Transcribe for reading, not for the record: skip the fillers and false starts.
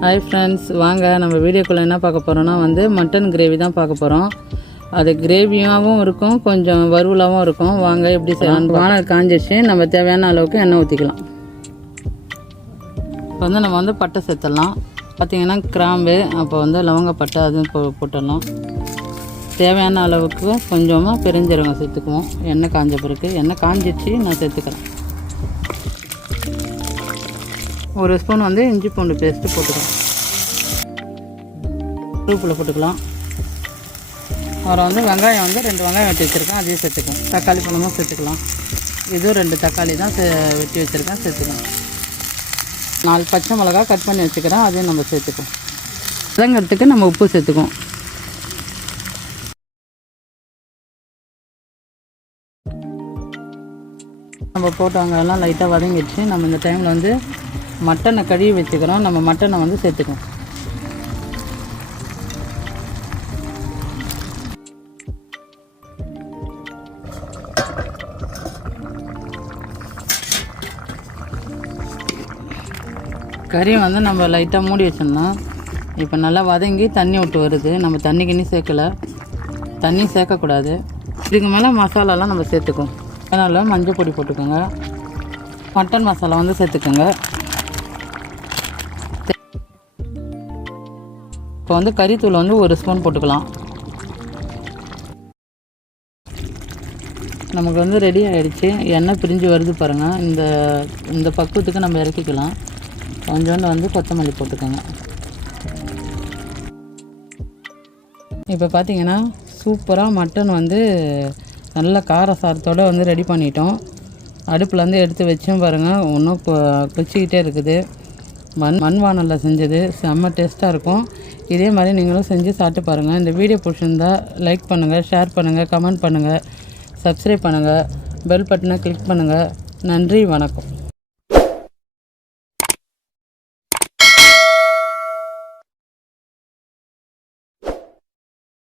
Hi friends, வாங்க நம்ம வீடியோக்குள்ளே என்ன பார்க்க போகிறோன்னா மட்டன் கிரேவி தான் பார்க்க போகிறோம். அது கிரேவியாகவும் இருக்கும், கொஞ்சம் வறுவலாகவும் இருக்கும். வாங்க எப்படி செய்யலாம். வானல் காஞ்சிச்சு, நம்ம தேவையான அளவுக்கு எண்ணெய் ஊற்றிக்கலாம். இப்போ நம்ம பட்டை சேர்த்துடலாம். பார்த்திங்கன்னா கிராம்பு, அப்போ லவங்கப்பட்டை அதுவும் போட்டுடலாம். தேவையான அளவுக்கு கொஞ்சமாக பெருஞ்சீரகம் சேர்த்துக்குவோம். எண்ணெய் காஞ்ச பிறகு எண்ணெய் காஞ்சிச்சு நான் சேர்த்துக்கிறேன். ஒரு ஸ்பூன் இஞ்சி பூண்டு பேஸ்ட்டு போட்டுக்கலாம். கருவேப்பிலை போட்டுக்கலாம். அப்புறம் வெங்காயம் 2 வெங்காயம் வெட்டி வச்சுருக்கேன், அதையும் சேர்த்துக்கலாம். தக்காளி பழமும் சேர்த்துக்கலாம். இதுவும் 2 தக்காளி தான் வெட்டி வச்சுருக்கேன், சேர்த்துக்கலாம். 4 பச்சை மிளகா கட் பண்ணி வச்சுக்கிறேன், அதையும் நம்ம சேர்த்துக்குவோம். வதங்கிறதுக்கு நம்ம உப்பு சேர்த்துக்குவோம். நம்ம போட்டவங்க எல்லாம் லைட்டாக வதங்கிடுச்சு. நம்ம இந்த டைமில் மட்டனை கழுவி வச்சுக்கிறோம். நம்ம மட்டனை சேர்த்துக்கோம். கறி நம்ம லைட்டாக மூடி வச்சிடணும். இப்போ நல்லா வதங்கி தண்ணி விட்டு வருது. நம்ம தண்ணி சேர்க்கலை, தண்ணி சேர்க்கக்கூடாது. இதுக்கு மேலே மசாலாலாம் நம்ம சேர்த்துக்குவோம். அதனால் மஞ்சள் பொடி போட்டுக்கோங்க, மட்டன் மசாலா சேர்த்துக்கோங்க. இப்போ கறித்தூள் 1 ஸ்பூன் போட்டுக்கலாம். நமக்கு ரெடி ஆகிடுச்சு. எண்ணெய் பிரிஞ்சு வருது பாருங்கள். இந்த பக்குவத்துக்கு நம்ம இறக்கிக்கலாம். கொஞ்சோண்டு கொத்தமல்லி போட்டுக்கோங்க. இப்போ பார்த்தீங்கன்னா சூப்பராக மட்டன் நல்ல கார சாரத்தோடு ரெடி பண்ணிட்டோம். அடுப்பில் எடுத்து வச்சும் பாருங்கள், இன்னும் கொச்சிக்கிட்டே இருக்குது. மண் வானலில் செஞ்சது செம்ம டேஸ்ட்டாக இருக்கும். இதே மாதிரி நீங்களும் செஞ்சு சாப்பிட்டு பாருங்கள். இந்த வீடியோ பிடிச்சிருந்தா லைக் பண்ணுங்கள், ஷேர் பண்ணுங்கள், கமெண்ட் பண்ணுங்கள், சப்ஸ்கிரைப் பண்ணுங்கள், பெல் பட்டனை கிளிக் பண்ணுங்கள். நன்றி, வணக்கம்.